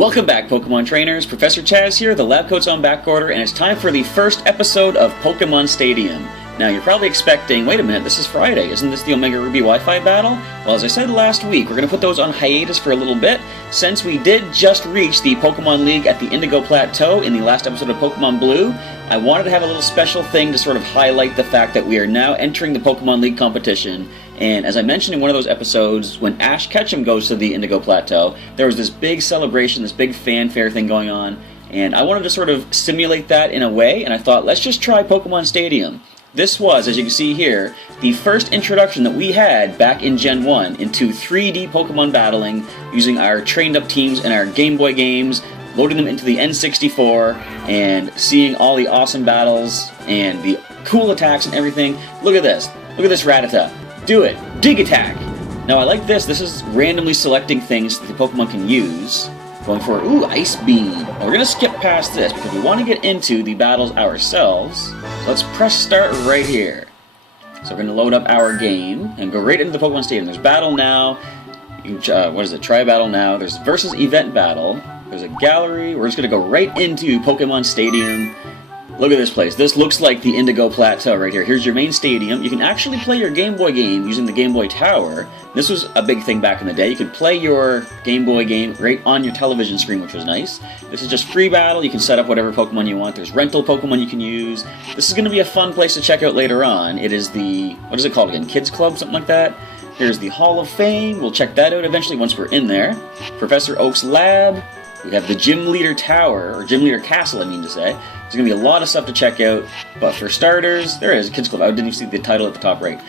Welcome back, Pokemon Trainers. Professor Chaz here, the lab coat's on back order, and it's time for the first episode of Pokémon Stadium. Now, you're probably expecting, wait a minute, this is Friday, isn't this the Omega Ruby Wi-Fi battle? Well, as I said last week, we're going to put those on hiatus for a little bit, since we did just reach the Pokémon League at the Indigo Plateau in the last episode of Pokémon Blue. I wanted to have a little special thing to sort of highlight the fact that we are now entering the Pokémon League competition, and as I mentioned in one of those episodes, when Ash Ketchum goes to the Indigo Plateau, there was this big celebration, this big fanfare thing going on, and I wanted to sort of simulate that in a way, and I thought, let's just try Pokémon Stadium. This was, as you can see here, the first introduction that we had back in Gen 1 into 3D Pokemon battling using our trained up teams and our Game Boy games, loading them into the N64, and seeing all the awesome battles and the cool attacks and everything. Look at this. Look at this Rattata. Do it. Dig attack. Now I like this. This is randomly selecting things that the Pokemon can use. Going for, ooh, Ice Beam. Now we're going to skip past this because we want to get into the battles ourselves. So let's press start right here. So we're going to load up our game and go right into the Pokemon Stadium. There's Battle Now. What is it? Try Battle Now. There's Versus Event Battle. There's a gallery. We're just going to go right into Pokemon Stadium. Look at this place. This looks like the Indigo Plateau right here. Here's your main stadium. You can actually play your Game Boy game using the Game Boy Tower. This was a big thing back in the day. You could play your Game Boy game right on your television screen, which was nice. This is just free battle. You can set up whatever Pokemon you want. There's rental Pokemon you can use. This is going to be a fun place to check out later on. It is the, what is it called again? Kids Club, something like that. Here's the Hall of Fame. We'll check that out eventually once we're in there. Professor Oak's lab. We have the Gym Leader Tower, or Gym Leader Castle, I mean to say. There's going to be a lot of stuff to check out, but for starters, there it is, Kids Club. I didn't even see the title at the top right.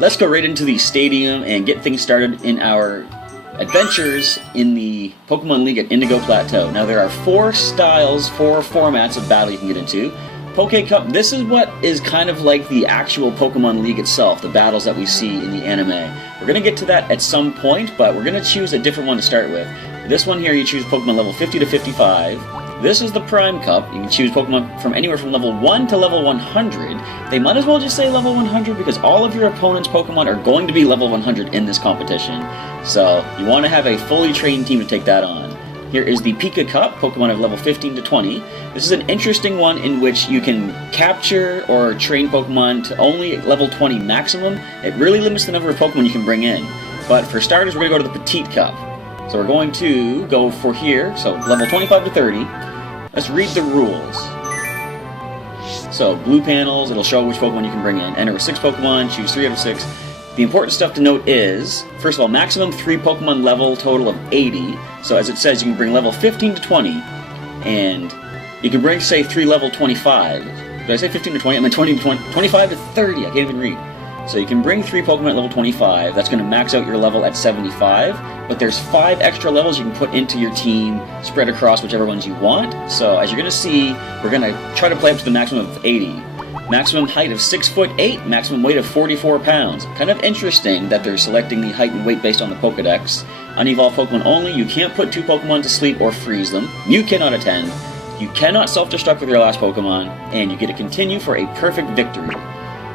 Let's go right into the stadium and get things started in our adventures in the Pokemon League at Indigo Plateau. Now, there are four formats of battle you can get into. Poke Cup, this is what is kind of like the actual Pokemon League itself, the battles that we see in the anime. We're going to get to that at some point, but we're going to choose a different one to start with. This one here, you choose Pokemon level 50 to 55. This is the Prime Cup. You can choose Pokemon from anywhere from level 1 to level 100. They might as well just say level 100 because all of your opponent's Pokemon are going to be level 100 in this competition. So you want to have a fully trained team to take that on. Here is the Pika Cup, Pokemon of level 15 to 20. This is an interesting one in which you can capture or train Pokemon to only level 20 maximum. It really limits the number of Pokemon you can bring in. But for starters, we're going to go to the Petit Cup. So we're going to go for here, so level 25 to 30. Let's read the rules. So, blue panels, it'll show which Pokemon you can bring in. Enter with 6 Pokemon, choose 3 out of 6. The important stuff to note is, first of all, maximum 3 Pokemon level, total of 80. So as it says, you can bring level 15 to 20, and you can bring, say, 3 level 25. Did I say 15 to 20? I meant 20 to 20, 25 to 30, I can't even read. So you can bring 3 Pokemon at level 25, that's going to max out your level at 75, but there's 5 extra levels you can put into your team, spread across whichever ones you want. So as you're going to see, we're going to try to play up to the maximum of 80. Maximum height of 6'8", maximum weight of 44 pounds. Kind of interesting that they're selecting the height and weight based on the Pokedex. Unevolved Pokemon only, you can't put 2 Pokemon to sleep or freeze them. You cannot attend. You cannot self-destruct with your last Pokemon, and you get to continue for a perfect victory.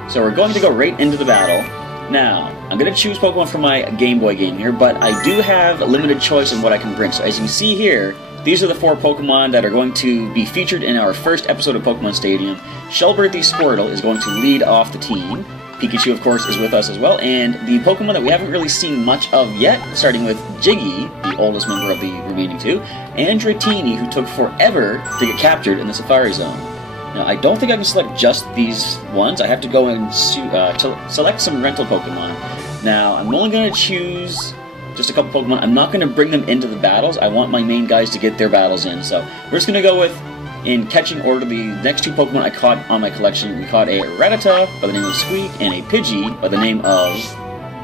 So we're going to go right into the battle. Now, I'm going to choose Pokemon from my Game Boy game here, but I do have a limited choice in what I can bring. So as you can see here, these are the 4 Pokemon that are going to be featured in our first episode of Pokemon Stadium. Shelbert the Squirtle is going to lead off the team. Pikachu, of course, is with us as well. And the Pokemon that we haven't really seen much of yet, starting with Jiggy, the oldest member of the remaining 2, and Dratini, who took forever to get captured in the Safari Zone. Now, I don't think I can select just these ones. I have to go and select some rental Pokemon. Now, I'm only going to choose just a couple Pokemon. I'm not going to bring them into the battles. I want my main guys to get their battles in. So we're just going to go with, in catching order, the next 2 Pokemon I caught on my collection. We caught a Rattata by the name of Squeak and a Pidgey by the name of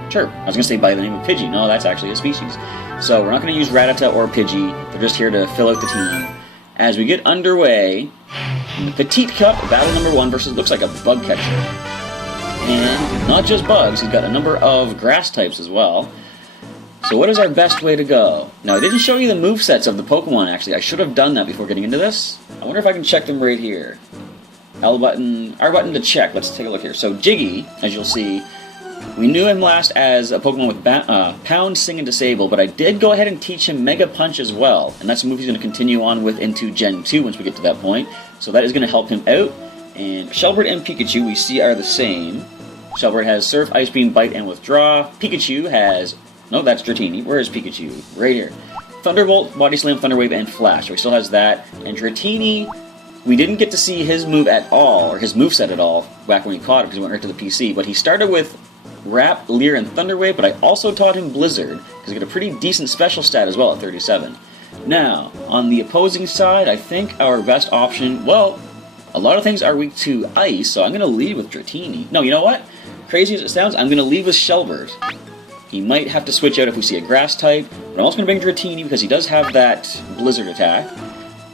Chirp. I was going to say by the name of Pidgey. No, that's actually a species. So we're not going to use Rattata or Pidgey. They're just here to fill out the team. As we get underway, in the Petit Cup, battle number 1 versus looks like a bug catcher. And not just bugs, he's got a number of grass types as well. So what is our best way to go? Now, I didn't show you the movesets of the Pokemon, actually. I should have done that before getting into this. I wonder if I can check them right here. L button, R button to check. Let's take a look here. So Jiggy, as you'll see, We knew him last as a Pokemon with Pound, Sing, and Disable, but I did go ahead and teach him Mega Punch as well, and that's a move he's going to continue on with into Gen 2 once we get to that point, so that is going to help him out. And Shelbert and Pikachu we see are the same. Shelbert has Surf, Ice Beam, Bite, and Withdraw. Pikachu has... No, that's Dratini. Where is Pikachu? Right here. Thunderbolt, Body Slam, Thunder Wave, and Flash. So he still has that. And Dratini, we didn't get to see his move at all, or his moveset at all, back when we caught him because he went right to the PC. But he started with Wrap, Leer, and Thunder Wave, but I also taught him Blizzard, because he got a pretty decent special stat as well at 37. Now, on the opposing side, I think our best option, well, a lot of things are weak to Ice, so I'm going to lead with Dratini. No, you know what? Crazy as it sounds, I'm going to lead with Shelbert. He might have to switch out if we see a Grass type, but I'm also going to bring Dratini because he does have that Blizzard attack.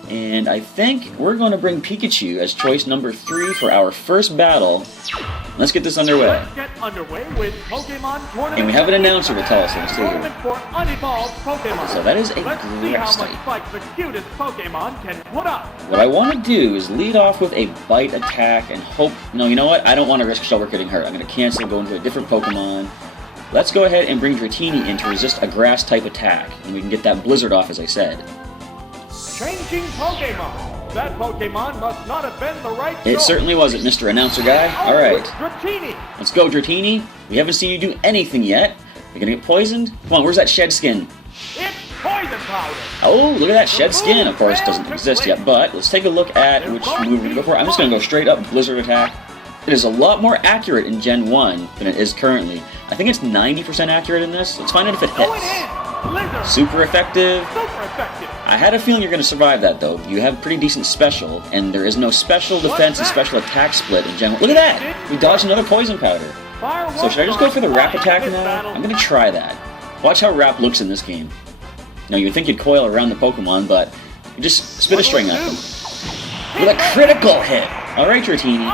And I think we're going to bring Pikachu as choice number 3 for our first battle. Let's get this underway. Let's get underway with Pokemon Tournament. And we have an announcer to tell us what to do. Tournament for unevolved Pokemon. So that is a Let's see how Grass much type. fight the cutest Pokemon can put up. What I want to do is lead off with a Bite attack and hope... No, you know what? I don't want to risk Shelbert getting hurt. I'm going to cancel, go into a different Pokemon. Let's go ahead and bring Dratini in to resist a Grass-type attack, and we can get that Blizzard off, as I said. Changing Pokemon. That Pokemon must not have been the right It choice. certainly wasn't, Mr. Announcer Guy. Alright. Dratini. Let's go, Dratini. We haven't seen you do anything yet. You're gonna get poisoned? Come on, where's that Shed Skin? It's poison powder. Oh, look at that Shed Skin. Of course, doesn't exist yet, but let's take a look at which move we're gonna go for. I'm just gonna go straight up Blizzard attack. It is a lot more accurate in Gen 1 than it is currently. I think it's 90% accurate in this. Let's find out if it Going hits. in. Blizzard. Super effective. Super effective. I had a feeling you're going to survive that, though. You have pretty decent special, and there is no special defense and special attack split in Gen 1. Look at that! We dodged another poison powder. So should I just go for the Wrap attack now? I'm going to try that. Watch how Wrap looks in this game. Now, you'd think you'd coil around the Pokemon, but you just spit a string at them. With a critical hit! Alright, Dratini.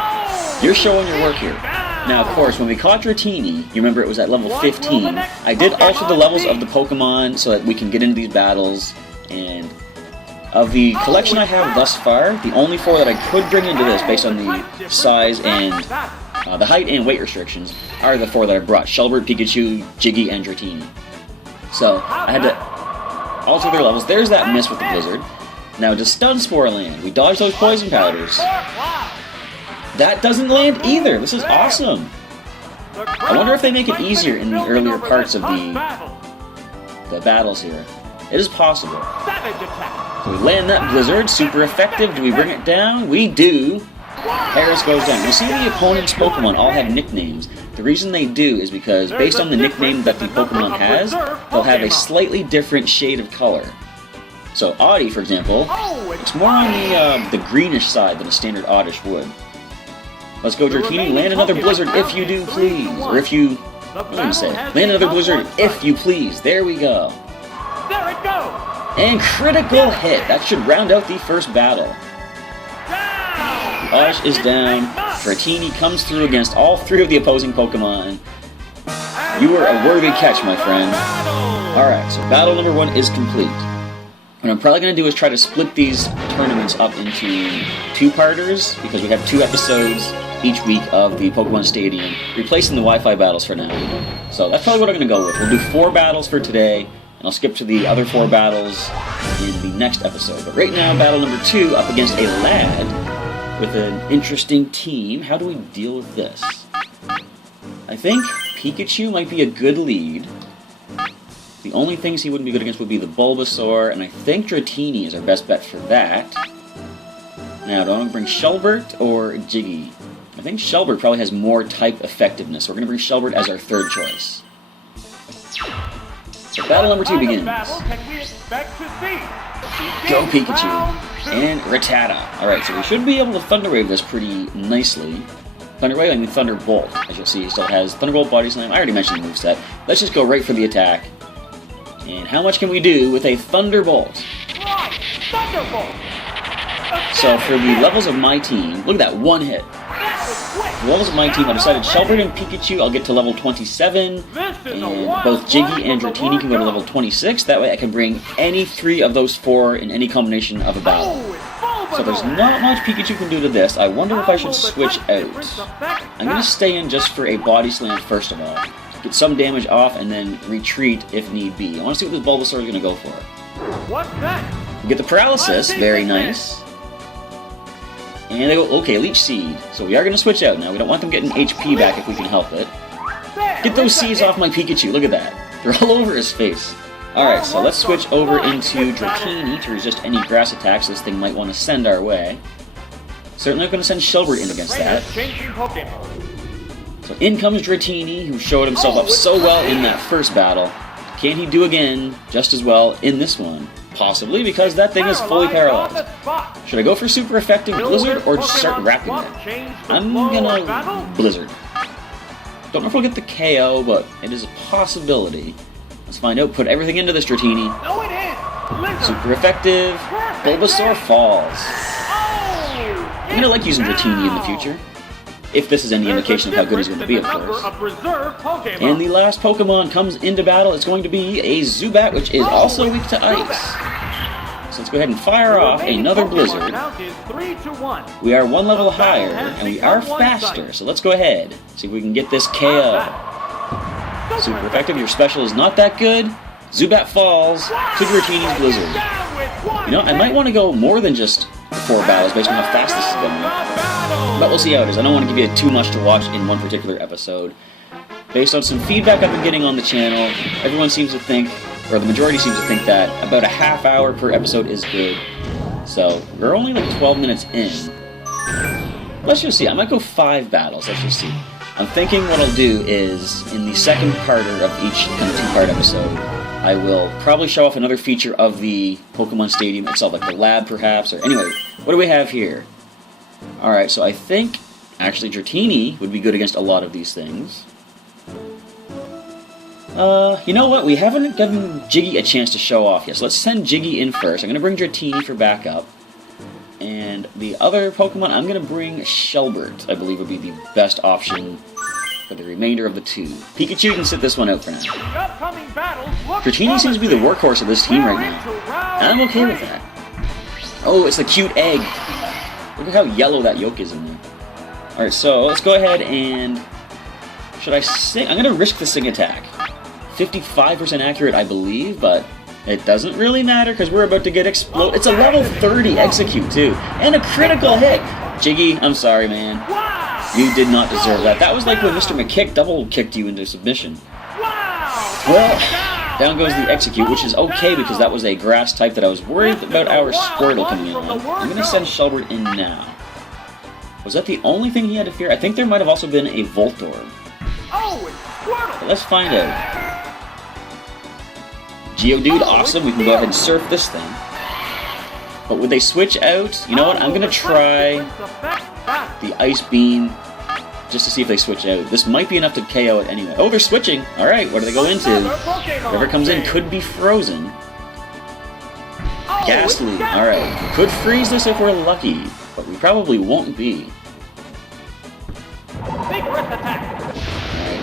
You're showing your work here. Now, of course, when we caught Dratini, you remember it was at level 15. I did alter the levels of the Pokemon so that we can get into these battles. And of the collection I have thus far, the only 4 that I could bring into this, based on the size and the height and weight restrictions, are the 4 that I brought. Shelbert, Pikachu, Jiggy, and Dratini. So, I had to alter their levels. There's that miss with the Blizzard. Now, does Stun Spore land? We dodged those poison powders. That doesn't land either. This is awesome. I wonder if they make it easier in the earlier parts of the battles here. It is possible. So we land that Blizzard. Super effective. Do we bring it down? We do. Harris goes down. You see the opponent's Pokemon all have nicknames. The reason they do is because based on the nickname that the Pokemon has, they'll have a slightly different shade of color. So Audie, for example, it's more on the greenish side than a standard Oddish would. Let's go, Dratini. Land another Blizzard if you do, please. Or if you... What do you say? Land another Blizzard if you please. There we go. There it goes. And critical hit. That should round out the first battle. The Oddish is down. Dratini comes through against all 3 of the opposing Pokemon. You were a worthy catch, my friend. Alright, so battle number 1 is complete. What I'm probably going to do is try to split these tournaments up into 2-parters, because we have 2 episodes each week of the Pokemon Stadium, replacing the Wi-Fi battles for now. So that's probably what I'm going to go with. We'll do 4 battles for today, and I'll skip to the other 4 battles in the next episode. But right now, battle number 2 up against a lad with an interesting team. How do we deal with this? I think Pikachu might be a good lead. The only things he wouldn't be good against would be the Bulbasaur, and I think Dratini is our best bet for that. Now, do I want to bring Shelbert or Jiggy? I think Shelbert probably has more type effectiveness, so we're going to bring Shelbert as our 3rd choice. So battle number 2 begins. Go Pikachu! And Rattata. Alright, so we should be able to Thunder Wave this pretty nicely. Thunder Wave, I mean Thunderbolt. As you'll see, he still has Thunderbolt, Body Slam. I already mentioned the moveset. Let's just go right for the attack. And how much can we do with a Thunderbolt? Right, Thunderbolt. So for the levels of my team, look at that, 1 hit. The levels of my team, I decided Shelbert and Pikachu, I'll get to level 27, and both Jiggy and Dratini can go to level 26. That way I can bring any 3 of those 4 in any combination of a battle. So there's not much Pikachu can do to this. I wonder if I should switch out. I'm going to stay in just for a body slam first of all. Get some damage off and then retreat if need be. I want to see what this Bulbasaur is going to go for. What's that? We get the paralysis, very nice. And they go, okay, Leech Seed. So we are going to switch out now. We don't want them getting HP back if we can help it. Get those seeds off my Pikachu, look at that. They're all over his face. Alright, so let's switch over into Dratini to resist any grass attacks this thing might want to send our way. Certainly not going to send Shelbert in against that. So in comes Dratini, who showed himself up so well in that first battle. Can he do again just as well in this one? Possibly, because that thing is fully paralyzed. Should I go for super effective Blizzard or just start wrapping it? I'm gonna Blizzard. Don't know if we'll get the KO, but it is a possibility. Let's find out. Put everything into this Dratini. Super effective. Bulbasaur falls. I'm gonna like using Dratini in the future. If this is any indication of how good he's going to be, of course. And the last Pokemon comes into battle. It's going to be a Zubat, which is also weak to ice. So let's go ahead and fire off another Blizzard. We are one level higher, and we are faster. So let's go ahead. See if we can get this KO. Super effective. Your special is not that good. Zubat falls to Dratini's Blizzard. You know, I might want to go more than just 4 battles based on how fast this is going. But we'll see how it is. I don't want to give you too much to watch in one particular episode. Based on some feedback I've been getting on the channel, everyone seems to think, or the majority seems to think that about a half hour per episode is good. So, we're only like 12 minutes in. Let's just see. I might go 5 battles. Let's just see. I'm thinking what I'll do is, in the second parter of each kind of 2-part episode, I will probably show off another feature of the Pokémon Stadium itself, like the lab perhaps, or anyway, what do we have here? Alright, so I think, actually, Dratini would be good against a lot of these things. You know what? We haven't given Jiggy a chance to show off yet, so let's send Jiggy in first. I'm going to bring Dratini for backup. And the other Pokemon, I'm going to bring Shelbert, I believe would be the best option for the remainder of the 2. Pikachu can sit this one out for now. Dratini seems to be the workhorse of this team right now. And I'm okay with that. Oh, it's the cute egg. Look at how yellow that yolk is in there. Alright, so let's go ahead and... Should I sing? I'm going to risk the Sing attack. 55% accurate, I believe, but it doesn't really matter because we're about to get exploded. It's a level 30 execute, too. And a critical hit! Jiggy, I'm sorry, man. You did not deserve that. That was like when Mr. McKick double-kicked you into submission. Well, down goes the execute, which is okay because that was a grass type that I was worried about our Squirtle coming in on. I'm going to send Shelbert in now. Was that the only thing he had to fear? I think there might have also been a Voltorb. But let's find out. Geodude, awesome. We can go ahead and surf this thing. But would they switch out? You know what? I'm going to try the Ice Beam just to see if they switch out. This might be enough to KO it anyway. Oh, they're switching. Alright, what do they go into? Whoever comes in could be frozen. Ghastly. Alright, we could freeze this if we're lucky, but we probably won't be. Alright,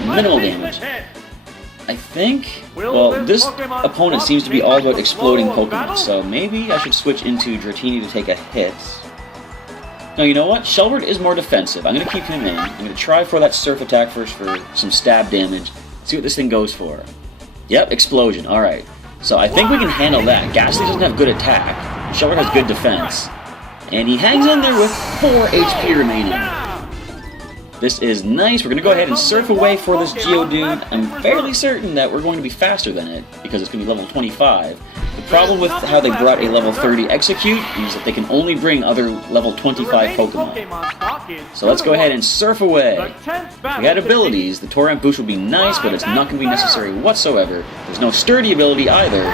minimal damage. I think, well, this opponent seems to be all about exploding Pokemon, so maybe I should switch into Dratini to take a hit. No, you know what? Shelbert is more defensive. I'm going to keep him in. I'm going to try for that Surf attack first for some stab damage. See what this thing goes for. Yep, Explosion. Alright. So I think we can handle that. Ghastly doesn't have good attack. Shelbert has good defense. And he hangs in there with 4 HP remaining. This is nice. We're going to go ahead and surf away for this Geodude. I'm fairly certain that we're going to be faster than it, because it's going to be level 25. The problem with how they brought a level 30 Execute is that they can only bring other level 25 Pokemon. So let's go ahead and surf away. If we had abilities, the Torrent Boost would be nice, but it's not going to be necessary whatsoever. There's no Sturdy ability either.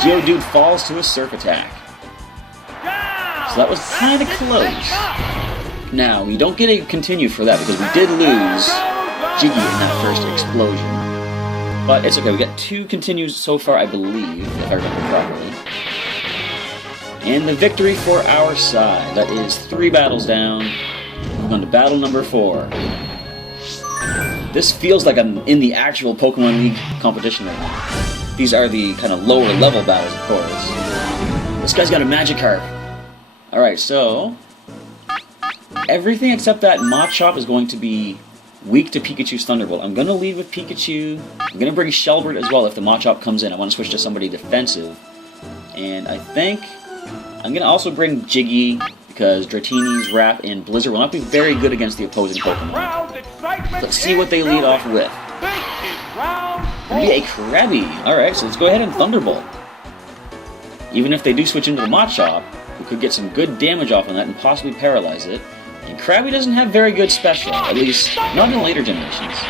Geodude falls to a Surf attack. So that was kind of close. Now, we don't get a continue for that because we did lose Jiggy in that first explosion. But it's okay, we got 2 continues so far, I believe, if I remember properly. And the victory for our side. That is 3 battles down. We're on to battle number 4. This feels like I'm in the actual Pokemon League competition right now. These are the kind of lower level battles, of course. This guy's got a Magikarp. Alright, so everything except that Machop is going to be weak to Pikachu's Thunderbolt. I'm going to lead with Pikachu. I'm going to bring Shelbert as well if the Machop comes in. I want to switch to somebody defensive. And I think I'm going to also bring Jiggy because Dratini's Wrap and Blizzard will not be very good against the opposing Pokemon. Let's see what they lead off with. Maybe a Krabby. Alright, so let's go ahead and Thunderbolt. Even if they do switch into the Machop, we could get some good damage off on that and possibly paralyze it. And Krabby doesn't have very good special, at least not in later generations.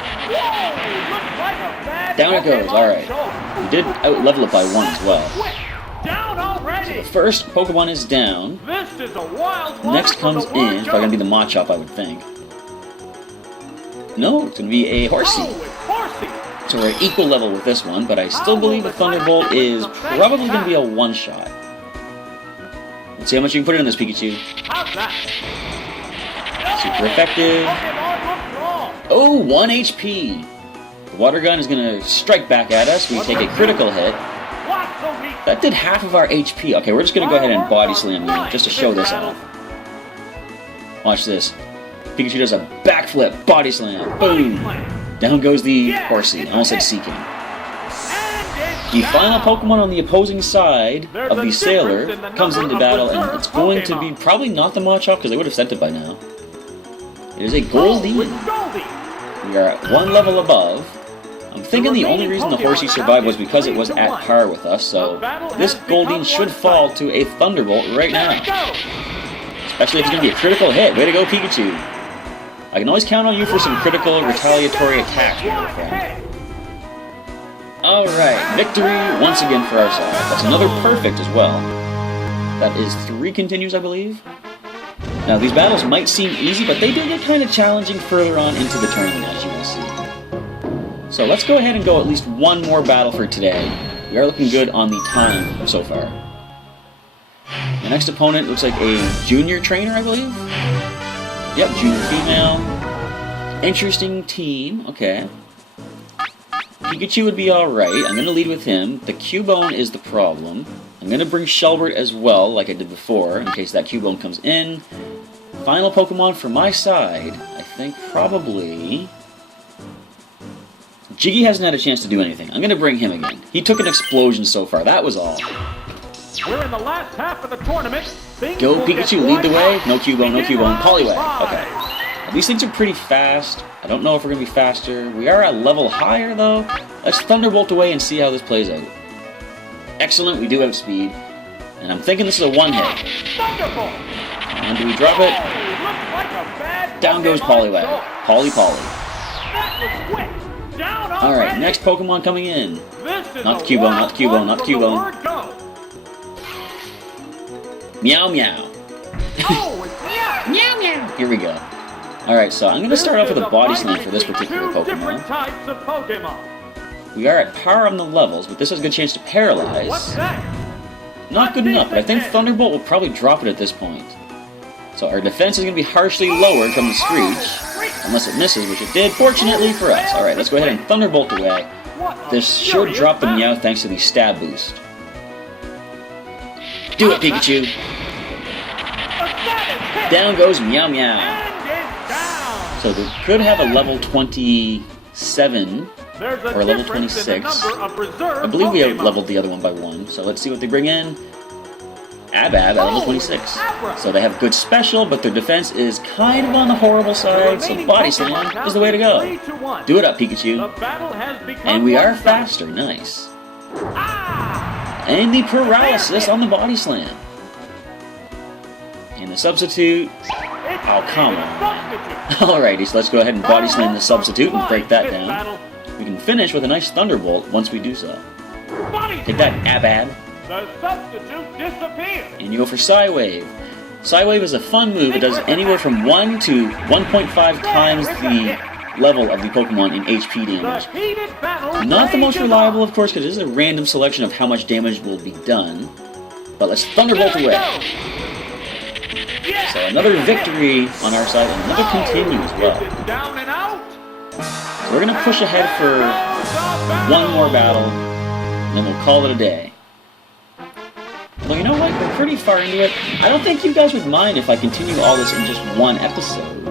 Down it goes, alright. We did out-level it by 1 as well. So the first Pokemon is down. Next comes in, it's probably going to be the Machop, I would think. No, it's going to be a Horsey. So we're at equal level with this one, but I still believe the Thunderbolt is probably going to be a one-shot. Let's see how much you can put it in this Pikachu. Super effective. Oh, 1 HP. The Water Gun is going to strike back at us. We take a critical hit. That did half of our HP. Okay, we're just going to go ahead and Body Slam you just to show this off. Watch this. Pikachu does a backflip. Body Slam. Boom. Down goes the Horsey. I almost said Seeking. The final Pokemon on the opposing side of the Sailor comes into battle, and it's going to be probably not the Machop because they would have sent it by now. It is a Goldeen. We are at 1 level above. I'm thinking the only reason the Horsey survived was because it was at par with us, so this Goldeen should fall to a Thunderbolt right now. Especially if it's going to be a critical hit. Way to go, Pikachu. I can always count on you for some critical retaliatory attacks, my little friend. Alright, victory once again for our side. That's another perfect as well. That is 3 continues, I believe. Now, these battles might seem easy, but they do get kind of challenging further on into the tournament, as you will see. So let's go ahead and go at least 1 more battle for today. We are looking good on the time so far. The next opponent looks like a junior trainer, I believe. Yep, junior female. Interesting team. Okay. Pikachu would be alright. I'm going to lead with him. The Cubone is the problem. I'm going to bring Shelbert as well, like I did before, in case that Cubone comes in. Final Pokemon for my side, I think probably... Jiggy hasn't had a chance to do anything. I'm going to bring him again. He took an explosion so far, that was all. We're in the last half of the tournament. Go Pikachu, lead the way. No Cubone, no Cubone. Poliwag. Okay. These things are pretty fast. I don't know if we're going to be faster. We are a level higher, though. Let's Thunderbolt away and see how this plays out. Excellent, we do have speed. And I'm thinking this is a one-hit. And do we drop it? Down goes Poliwag. Poly. Alright, next Pokemon coming in. Not the Cubone, not the Cubone, not the Cubone. Meow meow. Meow meow. Here we go. Alright, so I'm going to start off with a Body Slam for this particular Pokemon. We are at par on the levels, but this has a good chance to paralyze. Not good enough, but I think Thunderbolt will probably drop it at this point. So our defense is going to be harshly lowered from the Screech, unless it misses, which it did, fortunately for us. Alright, let's go ahead and Thunderbolt away. This should drop the Meow thanks to the Stab Boost. Do it, Pikachu! Down goes Meow Meow. So we could have a level 27, or a level 26. I believe we have leveled the other one by 1, so let's see what they bring in. Abab at level 26. So they have good special, but their defense is kind of on the horrible side, so Body Slam is the way to go. Do it up, Pikachu. And we are faster, nice. And the paralysis on the Body Slam. And the substitute... Oh, come on. Alrighty, so let's go ahead and Body Slam the substitute and break that down. We can finish with a nice Thunderbolt once we do so. Take that, Abab. The substitute disappeared. And you go for Psywave. Psywave is a fun move. It does anywhere from 1 to 1.5 times the level of the Pokemon in HP damage. Not the most reliable, of course, because it is a random selection of how much damage will be done. But let's Thunderbolt away. So another victory on our side, and another continue as well. So we're going to push ahead for 1 more battle, and then we'll call it a day. Although, you know what? We're pretty far into it. I don't think you guys would mind if I continue all this in just one episode.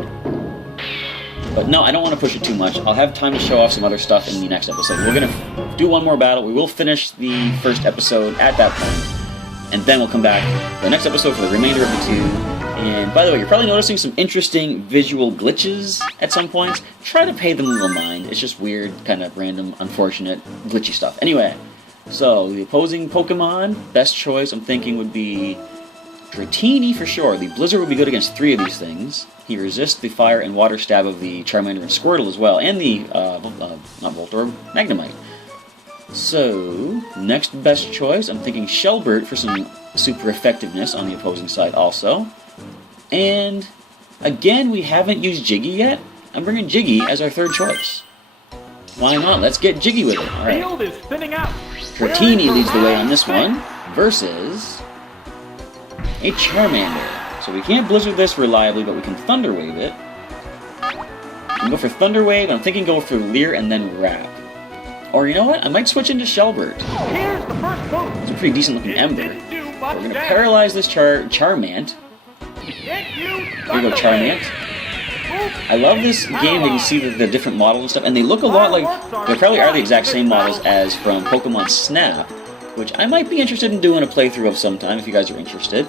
But no, I don't want to push it too much. I'll have time to show off some other stuff in the next episode. We're going to do one more battle. We will finish the first episode at that point. And then we'll come back for the next episode for the remainder of the 2. And by the way, you're probably noticing some interesting visual glitches at some points. Try to pay them a little mind. It's just weird, kind of random, unfortunate, glitchy stuff. Anyway, so the opposing Pokemon, best choice I'm thinking would be Dratini for sure. The Blizzard would be good against 3 of these things. He resists the fire and water stab of the Charmander and Squirtle as well, and the, not Voltorb, Magnemite. So, next best choice, I'm thinking Shelbert for some super effectiveness on the opposing side also. And, again, we haven't used Jiggy yet. I'm bringing Jiggy as our third choice. Why not? Let's get Jiggy with it. Alright. Dratini leads the way on this one, versus a Charmander. So we can't Blizzard this reliably, but we can Thunder Wave it. We can go for Thunder Wave, I'm thinking go for Leer and then Wrap. Or you know what? I might switch into Shelbert. It's a pretty decent looking Ember. We're going to paralyze this Charmant. Here you go, Charmant. I love this game. You can see the different models and stuff, and they look a lot like, they probably are the exact same models as from Pokemon Snap, which I might be interested in doing a playthrough of sometime if you guys are interested.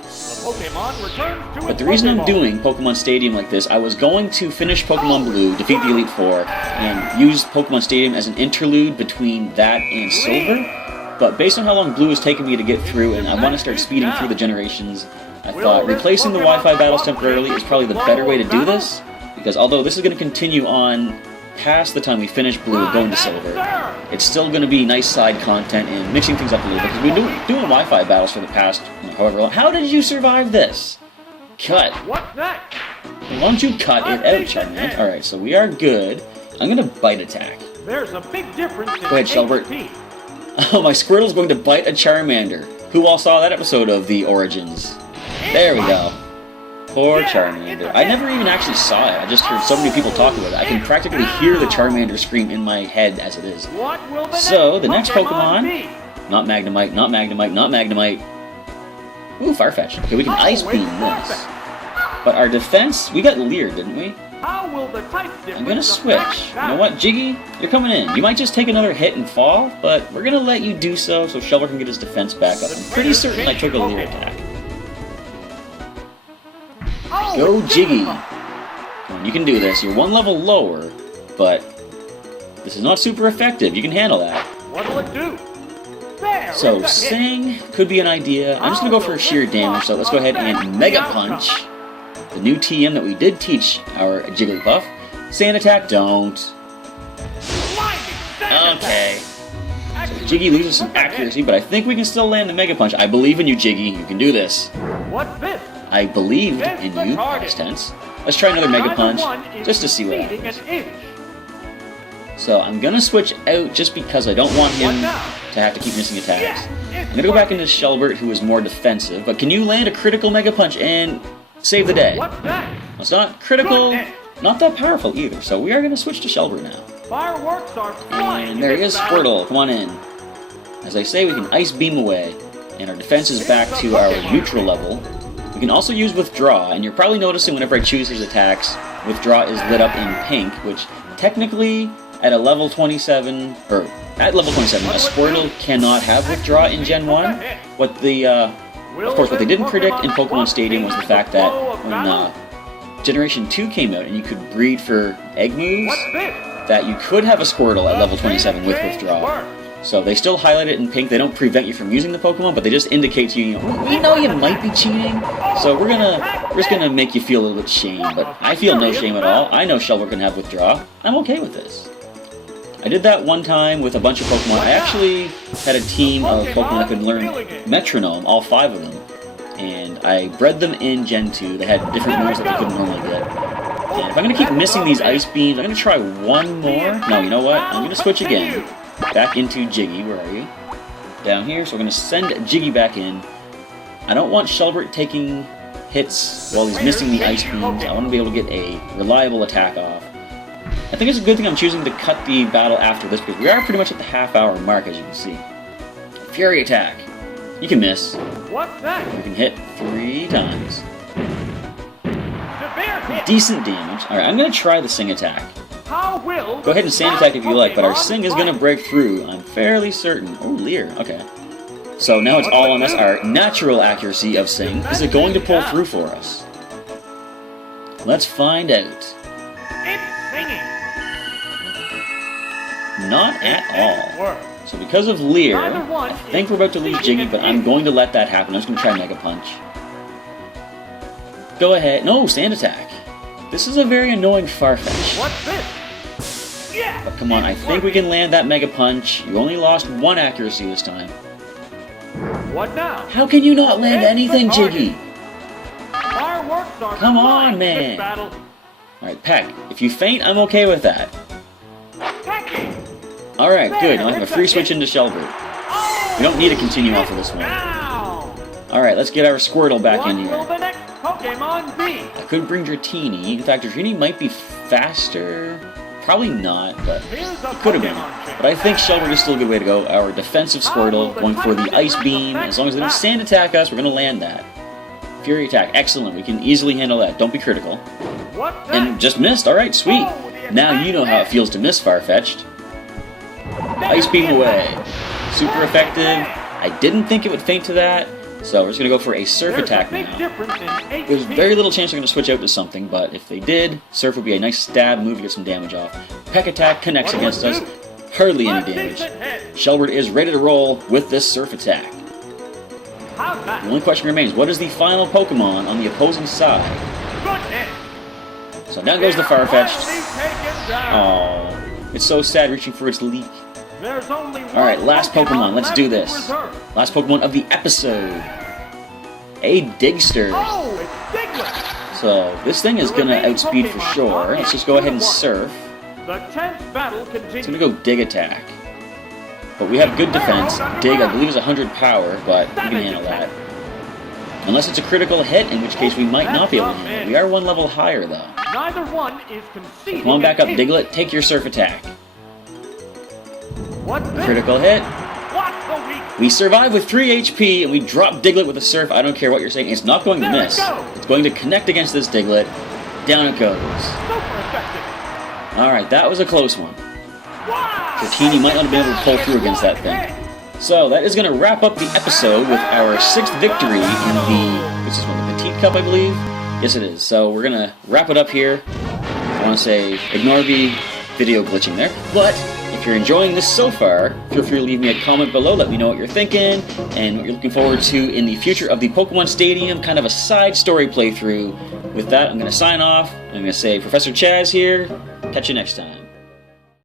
But the reason I'm doing Pokemon Stadium like this, I was going to finish Pokemon Blue, defeat the Elite Four, and use Pokemon Stadium as an interlude between that and Silver. But based on how long Blue has taken me to get through, and I want to start speeding through the generations, I thought replacing the Wi-Fi battles temporarily is probably the better way to do this, because although this is going to continue on past the time we finish Blue and go into Silver, it's still going to be nice side content and mixing things up a little bit, because we've been doing Wi-Fi battles for the past, however long. How did you survive this? Cut. What's that? Why don't you cut it out, Charmander? Alright, so we are good. I'm going to Bite Attack. There's a big difference in go ahead, Shelbert. Oh, my Squirtle's going to bite a Charmander. Who all saw that episode of The Origins? There we go. Poor Charmander. I never even actually saw it. I just heard so many people talk about it. I can practically hear the Charmander scream in my head as it is. So, the next Pokemon... Not Magnemite, not Magnemite, not Magnemite. Ooh, Farfetch. Okay, we can Ice Beam this. But our defense... We got Leer, didn't we? I'm gonna switch. You know what, Jiggy? You're coming in. You might just take another hit and fall, but we're gonna let you do so Shelbert can get his defense back up. I'm pretty certain I took a Leer attack. Go, Jiggy! Come on, you can do this. You're one level lower, but this is not super effective. You can handle that. What'll it do? So, Sing could be an idea. I'm just going to go for sheer damage, so let's go ahead and Mega Punch. The new TM that we did teach our Jigglypuff. Sand Attack, don't. Okay. So Jiggy loses some accuracy, but I think we can still land the Mega Punch. I believe in you, Jiggy. You can do this. What's this? I believed in you, past tense. Let's try another Mega Punch, just to see what happens. So I'm gonna switch out just because I don't want him to have to keep missing attacks. I'm gonna go back into Shelbert, who is more defensive, but can you land a critical Mega Punch and save the day? Well, it's not critical, not that powerful either, so we are gonna switch to Shelbert now. And there he is, Squirtle, come on in. As I say, we can Ice Beam away, and our defense is back to our neutral level. We can also use Withdraw, and you're probably noticing whenever I choose his attacks, Withdraw is lit up in pink, which technically, at a level 27, or at level 27, a Squirtle cannot have Withdraw in Gen 1. What the, of course, what they didn't predict in Pokemon Stadium was the fact that when Generation 2 came out and you could breed for egg moves, that you could have a Squirtle at level 27 with Withdraw. So they still highlight it in pink. They don't prevent you from using the Pokemon, but they just indicate to you, we know you might be cheating, so we're just gonna make you feel a little bit shame. But I feel no shame at all. I know Shelbert can have Withdraw. I'm okay with this. I did that one time with a bunch of Pokemon. I actually had a team of Pokemon that could learn Metronome, all 5 of them. And I bred them in Gen 2. They had different moves that we couldn't normally get. And if I'm gonna keep missing these Ice Beams, I'm gonna try one more. No, you know what? I'm gonna switch again. Back into Jiggy, where are you? Down here, so we're going to send Jiggy back in. I don't want Shelbert taking hits while he's missing the Ice Beams. I want to be able to get a reliable attack off. I think it's a good thing I'm choosing to cut the battle after this, because we are pretty much at the half-hour mark, as you can see. Fury Attack. You can miss. What's that? You can hit 3 times. Severe hit. Decent damage. Alright, I'm going to try the Sing attack. How will Go ahead and Sand attack if you like, but our Sing is going to fight? break through. I'm fairly certain. Oh, Leer. Okay. So now it's all on us. Our natural accuracy of Sing. Is it going to pull through for us? Let's find out. It's singing. Not at all. Work. So because of Leer, Neither one I think we're about to lose Jiggy, but I'm going to let that happen. I'm just going to try Mega Punch. Go ahead. No, Sand attack. This is a very annoying Farfetch. What's this? Yeah. But come on, I think we can land that Mega Punch. You only lost 1 accuracy this time. What now? How can you not land anything, Jiggy? Fireworks are Come flying on, this man. battle. Alright, Peck. If you faint, I'm okay with that. Pecking. Alright, good. Now I have a free switch into Shelbert. We don't need to continue off of this one. Now. Alright, let's get our Squirtle back What in will here. the next Pokemon be? I could bring Dratini. In fact, Dratini might be faster. Probably not, but Here's a could have been. Pokemon trick. But I think Shelbert is still a good way to go. Our defensive Squirtle going for the Ice Beam. As long as they don't Sand attack us, we're going to land that. Fury attack. Excellent. We can easily handle that. Don't be critical. What's that? And just missed. Alright, sweet. Now you know how it feels to miss Farfetched. Ice Beam away. Super effective. I didn't think it would faint to that, so we're just going to go for a Surf There's attack a big now. difference in HP. There's very little chance they're going to switch out to something, but if they did, Surf would be a nice stab move to get some damage off. Peck attack connects What against would us. do? Hardly any A damage. decent hit. Shelbert is ready to roll with this Surf attack. How's that? The only question remains, what is the final Pokemon on the opposing side? Good hit. So down goes the Farfetch'd. Finally taken down. Oh, it's so sad reaching for its leak. There's only one Alright, last Pokemon, let's do left in this. reserve. Last Pokemon of the episode. A Digster. Oh, it's Diglett. So this thing is going to outspeed for sure. Let's just go ahead and Surf. The 10th battle continues. It's going to go Dig attack. But we have good defense. Dig, I believe, is 100 power, but we can handle that. Unless it's a critical hit, in which case we might not be able to handle it. We are 1 level higher, though. Neither one is conceding. Come on back up, an Diglett. Take your Surf attack. What's this? Critical hit. What's the weak? We survive with 3 HP, and we drop Diglett with a Surf. I don't care what you're saying. It's not going to There it miss. goes. It's going to connect against this Diglett. Down it goes. Super effective. Alright, that was a close one. Wow. Dratini might not have been able to pull through against that thing. So that is going to wrap up the episode with our 6th victory in the, what's this one, the Petit Cup, I believe? Yes, it is. So we're going to wrap it up here. I want to say, ignore the video glitching there. But if you're enjoying this so far, feel free to leave me a comment below. Let me know what you're thinking and what you're looking forward to in the future of the Pokémon Stadium, kind of a side story playthrough. With that, I'm going to sign off. I'm going to say, Professor Chaz here. Catch you next time.